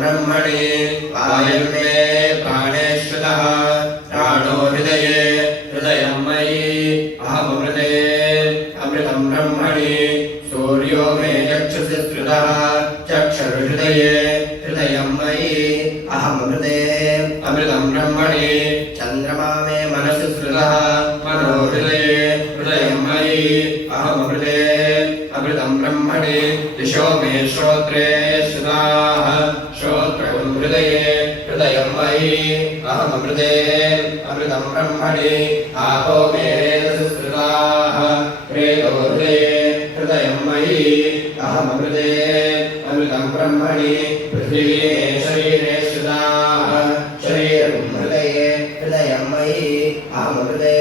ब्रह्मणि वायुर्मे प्राणेश्वरः प्राणो हृदये हृदयं मयि अहमृते अमृतं ब्रह्मणि सूर्यो मे चक्षुषि स्थितः चक्षुर्हृदये हृदयं मयि अहमृते अमृतं ब्रह्मणि चन्द्रमा मे मनसि स्थितः मनो हृदये हृदयं मयि अहमृते अमृतं ब्रह्मणि दिशो मे श्रोत्रे स्थिताः श्रोत्रं हृदये हृदयं मयि अहमृते अमृतं ब्रह्मणि आपो मे रेतसि स्थिताः रेतो हृदये हृदयं मयि अहमृते अमृतं ब्रह्मणि पृथिवी मे शरीरे स्थिताः शरीरं हृदये हृदयं मयि अहमृते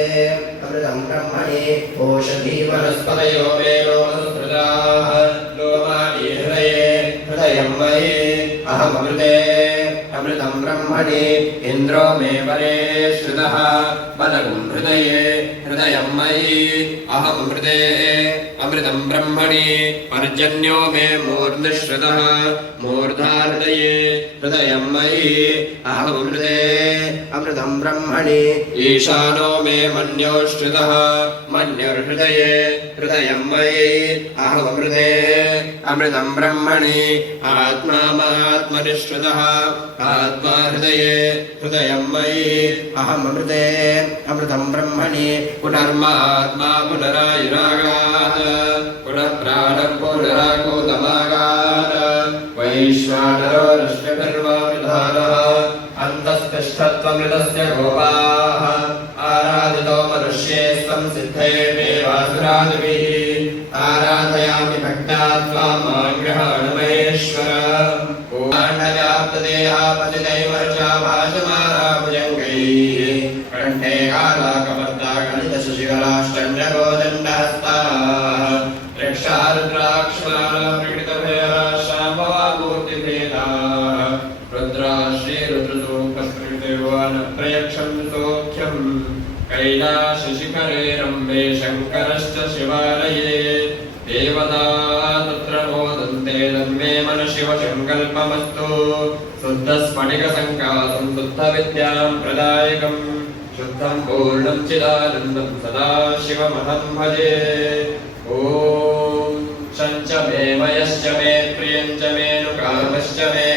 अमृतं ब्रह्मणि ओषधी वनस्पतयो मे लोमसुस्मृताः लोमानि हृदये हृदयं मयि अहमृते अमृतं ब्रह्मणि इन्द्रो मे वरे श्रुतः बलं हृदये हृदयं मयि अहमृते अमृतं ब्रह्मणि पर्जन्यो मे मूर्ध्निश्रुतः मूर्धा हृदये हृदयं मयि अहमृते अमृतं ब्रह्मणि ईशानो मे मन्योश्रुतः मन्युर्हृदये हृदयं मयि अहमृते अमृतं ब्रह्मणि आत्मा मात्मनिश्रुतः आत्मा हृदये हृदयं मयि अहमृते अमृतं ब्रह्मणि पुनर्मात्मा पुनरायुरागात् पुनःप्राणः पुनराकूतमागात् वैश्वानरो रश्मिभिर्वाविधानः अन्तस्तिष्ठत्वमृतस्य गोपाः आराधितो मनुष्ये स्वं सिद्धैर्देवासुरादिभिः आराधयामि भक्त्या त्वां मां गृहाण महेश्वर भाषमाराभुजङ्गैः कण्ठे कालाकवर्ता गणितशशिखराष्टण्डगोदण्डहस्ताः रक्षारुद्राक्ष्माला प्रकटितभयाशामवामूर्तिभेदाः रुद्रा श्रीरुद्रसूक्तस्मृतिर्वानप्रयक्षं सौख्यं कैलासशिखरे रम्भे शङ्करश्च शिवालये देवता तत्र मोदन्ते तन्मे मनशिवसङ्कल्पमस्तु शुद्धस्फटिकसङ्कासं शुद्धविद्यां प्रदायकं शुद्धं पूर्णं चिदानन्दं सदा शिवमहं भजे ॐ शञ्च मे मयश्च मे प्रियञ्च मे नु कामश्च मे